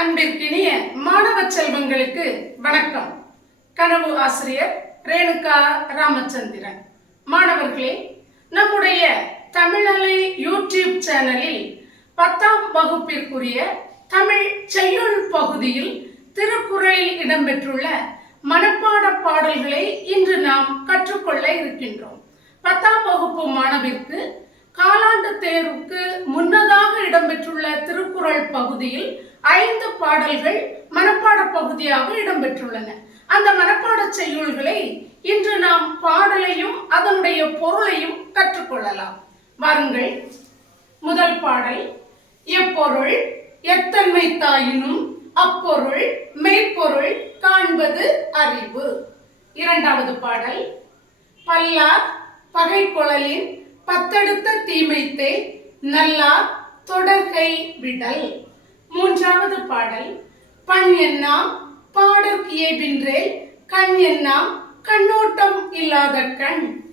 அன்பிற்கினிய மாணவ செல்வங்களுக்கு வணக்கம். கனவு ஆசிரியர் ரேணுகா ராமச்சந்திரன். மாணவர்களே நம்முடைய தமிழலை யூடியூப் சேனலில் பத்தாம் வகுப்பிற்குரிய தமிழ் செய்யுள் பகுதியில் திருக்குறளில் இடம்பெற்றுள்ள மனப்பாட பாடல்களை இன்று நாம் கற்றுக்கொள்ள இருக்கின்றோம். பத்தாம் வகுப்பு மாணவிற்கு காலாண்டு தேர்வுக்கு முன்னதாக இடம்பெற்றுள்ள திருக்குறள் பகுதியில் ஐந்து பாடல்கள் மனப்பாட பகுதியாக இடம்பெற்றுள்ளன. அந்த மனப்பாட செய்யுள்களை இன்று நாம் பாடலையும் அதனுடைய பொருளையும் கற்றுக்கொள்ளலாம். வாருங்கள் முதல் பாடல். எப்பொருள் எத்தன்மை தாயினும் அப்பொருள் மெய்ப்பொருள் காண்பது அறிவு. இரண்டாவது பாடல். பல்லார் பகை குழலின் பத்தெடுத்த தீமைத்தே நல்லார் தொடர்கை விடல். மூன்றாவது பாடல். பண் என்னா பாடற்கியபின்றேல் கண் எண்ணாம் கண்ணோட்டம் இல்லாத கண்.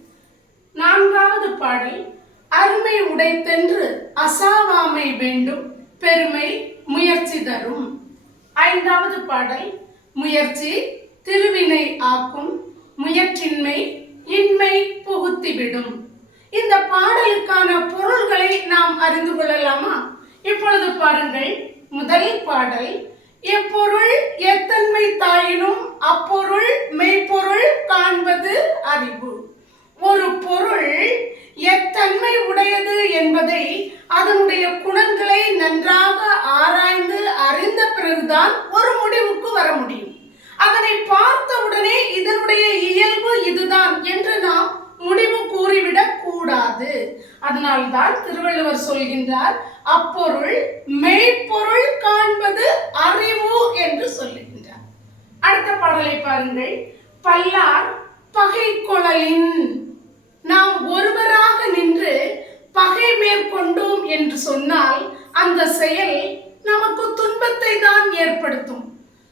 நான்காவது பாடல். அருமை உடைத்தென்று அசாவாமை வேண்டும். பெருமை முயற்சி தரும். ஐந்தாவது பாடல். முயற்சி திருவினை ஆக்கும். முயற்சின்மை இன்மை புகுத்திவிடும். இந்த பாடலுக்கான பொருள்களை நாம் அறிந்து கொள்ளலாமா? இப்பொழுது பாருங்கள். முதல் பாடல் எப்பொருள் எத்தன்மை தாயினும் அப்பொருள் மெய்ப்பொருள் காண்பது அறிவு. ஒரு பொருள் எத்தன்மை உடையது என்பதை அதனுடைய குணங்களை நன்றாக ஆராய்ந்து அறிந்த பிறகுதான் ஒரு முடிவுக்கு வர முடியும். அதனை பார்த்தவுடனே இதனுடைய இயல்பு இதுதான் என்று நாம் முடிவு கூறிவிடக் கூடாது. அதனால்தான் திருவள்ளுவர் சொல்கின்றார் அப்பொருள் மெய்ப்பொருள் காண்பது அறிவு என்று சொல்லுகின்றார். அடுத்த பாடலை பாருங்கள். பல்லார் பகை கொழலின் நாம் ஒருவராக நின்று பகை மேற்கொண்டோம் என்று சொன்னால் அந்த செயல் நமக்கு துன்பத்தை தான் ஏற்படுத்தும்.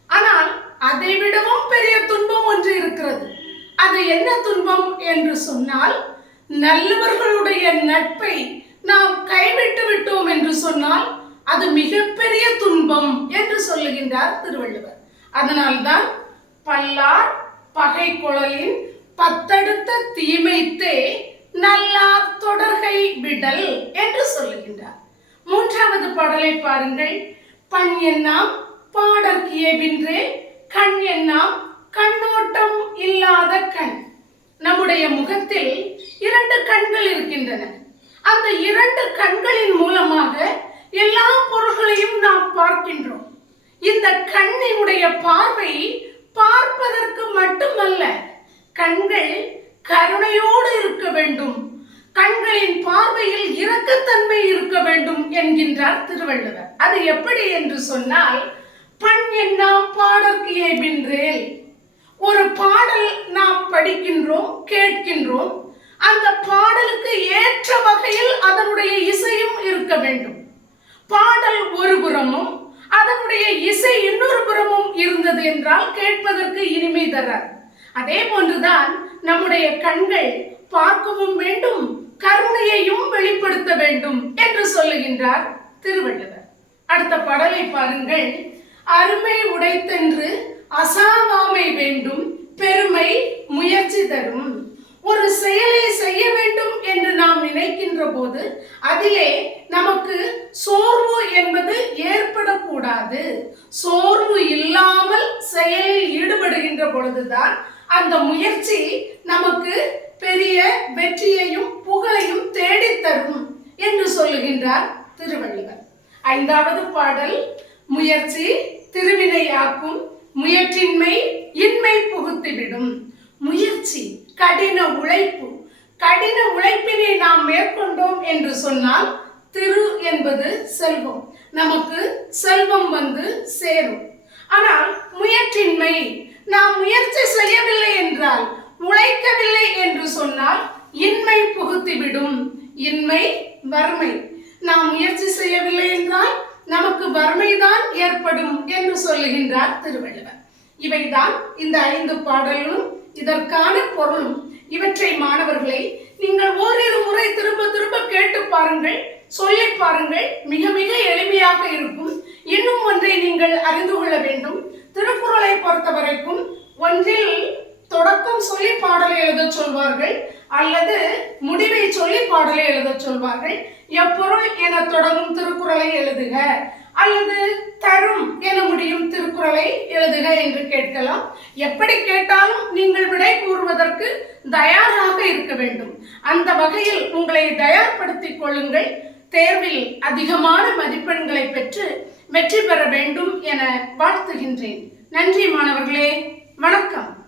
ஆனால் அதை விடவும் பெரிய துன்பம் ஒன்று இருக்கிறது. அது என்ன துன்பம் என்று சொன்னால் நல்லவர்களுடைய நட்பை நாம் கைவிட்டு விட்டோம் என்று சொன்னால் அது மிகப்பெரிய துன்பம் என்று சொல்லுகின்றார் திருவள்ளுவர். அதனால்தான் பல்லார் பகை குழலின் பத்தடுத்த தீமைத்தே நல்லார் தொடர்கை விடல் என்று சொல்லுகின்றார். மூன்றாவது பாடலை பாருங்கள். பண் எண்ணாம் பாடற்கியபின்றே கண் எண்ணாம் கண்ணோட்டம் இல்லாத கண். நம்முடைய முகத்தில் இரண்டு கண்கள் இருக்கின்றன. அந்த இரண்டு கண்களின் மூலமாக எல்லா பொருள்களையும் நாம் பார்க்கின்றோம். இந்த கண்ணினுடைய பார்வை பார்ப்பதற்கு மட்டுமல்ல கண்கள் கருணையோடு இருக்க வேண்டும். கண்களின் பார்வையில் இரக்கத்தன்மை இருக்க வேண்டும் என்கின்றார் திருவள்ளுவர். அது எப்படி என்று சொன்னால் பண் என்னா பாடற்கியே பின்றேல் ஒரு பாடல் நாம் படிக்கின்றோம் கேட்கின்றோம். அந்த பாடலுக்கு ஏற்ற வகையில் அதனுடைய இசையும் இருக்க வேண்டும். பாடல் ஒரு புறமும் அதனுடைய இசை இன்னொரு புறமும் இருந்தது என்றால் கேட்பதற்கு இனிமை தராது. அதே போன்றுதான் நம்முடைய கண்கள் பார்க்கவும் வேண்டும் கருணையையும் வெளிப்படுத்த வேண்டும் என்று சொல்லுகின்றார் திருவள்ளுவர். அடுத்த பாடலை பாருங்கள். அருமை உடைத்தென்று அசாவாமை வேண்டும் பெருமை முயற்சி தரும். ஒரு செயலை செய்ய வேண்டும் என்று நாம் நினைக்கின்ற போது அதிலே நமக்கு சோர்வு என்பது ஏற்படக்கூடாது. சோர்வு இல்லாமல் செயலில் ஈடுபடுகின்ற பொழுதுதான் அந்த முயற்சி நமக்கு பெரிய வெற்றியையும் புகழையும் தேடித்தரும் என்று சொல்லுகின்றார் திருவள்ளுவர். ஐந்தாவது பாடல் முயற்சி திருவினையாக்கும் முயற்றின்மை இன்மை புகுத்திவிடும். முயற்சி கடின உழைப்பு. கடின உழைப்பினை நாம் மேற்கொண்டோம் என்று சொன்னால் திரு என்பது செல்வம். நமக்கு செல்வம் வந்து சேரும். ஆனால் முயற்சி நாம் முயற்சி செய்யவில்லை என்றால் உழைக்கவில்லை என்று சொன்னால் இன்மை புகுத்திவிடும் இன்மை வறுமை நாம் முயற்சி செய்யவில்லை என்றால் நமக்கு வறுமைதான் ஏற்படும் என்று சொல்லுகின்றார் திருவள்ளுவர். இவைதான் இந்த ஐந்து பாடல்களும் இதற்கான பொருளும். இவற்றை மாணவர்களை நீங்கள் ஓரிரு முறை திரும்ப திரும்ப கேட்டு பாருங்கள் சொல்லி பாருங்கள். மிக மிக எளிமையாக இருக்கும். இன்னும் ஒன்றை நீங்கள் அறிந்து கொள்ள வேண்டும். திருக்குறளை பொறுத்த வரைக்கும் ஒன்றில் தொடக்கம் சொல்லி பாடலை எழுதச் சொல்வார்கள் அல்லது முடிவை சொல்லி பாடலை எழுதச் சொல்வார்கள். எப்பொருள் என தொடங்கும் திருக்குறளை எழுதுக. அல்லது தரும் என முடியும் திருக்குறளை எழுதுக என்று கேட்கலாம். எப்படி கேட்டாலும் நீங்கள் விடை கூறுவதற்கு தயாராக இருக்க வேண்டும். அந்த வகையில் உங்களை தயார்படுத்திக் கொள்ளுங்கள். தேர்வில் அதிகமான மதிப்பெண்களை பெற்று வெற்றி பெற வேண்டும் என வாழ்த்துகின்றேன். நன்றி மாணவர்களே வணக்கம்.